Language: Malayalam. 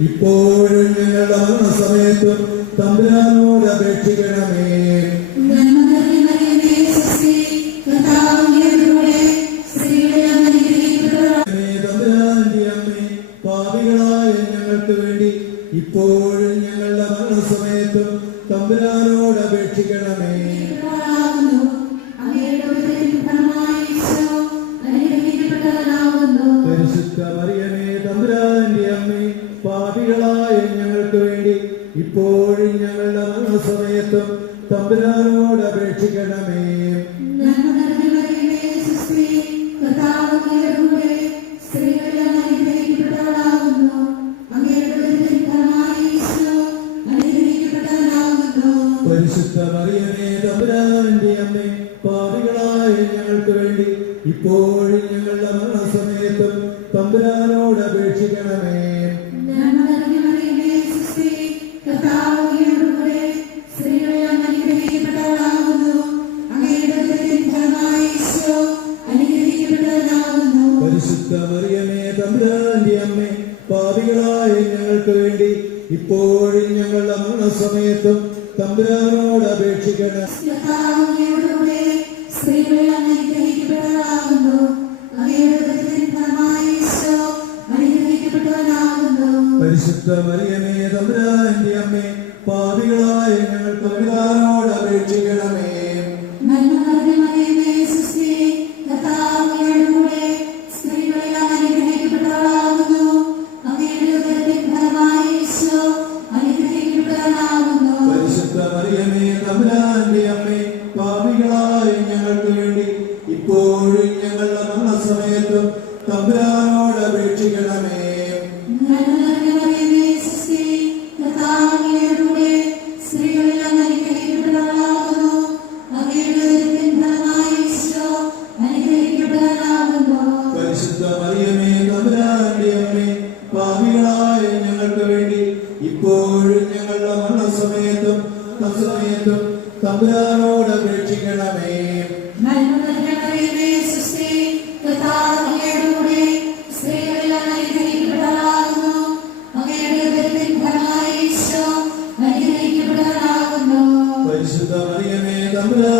ഇപ്പോഴും ഞങ്ങളുടെ മരണസമയത്തും തമ്പുരാനോട് അപേക്ഷിക്കണമേ. തമ്പുരാന്റെ അമ്മേ, പാപികളായ ഞങ്ങൾക്ക് വേണ്ടി ഇപ്പോഴും ഞങ്ങളുടെ മരണസമയത്തും തമ്പുരാനോട് അപേക്ഷിക്കണമേ. പരിശുദ്ധ മറിയമേ, തമ്പുരാന്റെ അമ്മേ, പാപികളായ ഞങ്ങൾക്ക് വേണ്ടി ഇപ്പോഴും ഞങ്ങളുടെ മരണസമയത്തും തമ്പുരാനോട് അപേക്ഷിക്കണമേ. പരിശുദ്ധ മറിയമേ, തമ്പുരാന്റെ അമ്മേ, പാപികളായ ഞങ്ങൾക്ക് വേണ്ടി ഇപ്പോഴും ഞങ്ങളുടെ മരണസമയത്തും തമ്പുരാനോട് അപേക്ഷിക്കണമേ. പരിശുദ്ധ മറിയമേ, തമ്പുരാന്റെ അമ്മേ, പാപികളായ ഞങ്ങൾക്ക് വേണ്ടി ഇപ്പോഴും ഞങ്ങളുടെ മരണസമയത്തും തമ്പുരാനോട് അപേക്ഷിക്കണം. പരിശുദ്ധ മറിയമേ, തമ്പുരാന്റെ അമ്മേ, പാപികളായ ഞങ്ങൾക്ക് തമ്പുരാനോട് അപേക്ഷിക്കണമേ. പരിശുദ്ധ മറിയമേ, തമ്പുരാന്റെ അമ്മേ, പാപികളായ ഞങ്ങൾക്ക് വേണ്ടി ഇപ്പോഴും ഞങ്ങളുടെ മരണസമയത്തും തമ്പുരാനോട് അപേക്ഷിക്കണമേ. പരിശുദ്ധ മറിയമേ, തമ്പുരാന്റെ അമ്മേ, പാപികളായ ഞങ്ങൾക്ക് വേണ്ടി ഇപ്പോഴും ഞങ്ങളുടെ മരണസമയത്തും തമ്പുരാനോട് അപേക്ഷിക്കണമേ. പരിശുദ്ധ മറിയമേ, തമ്പുരാന്റെ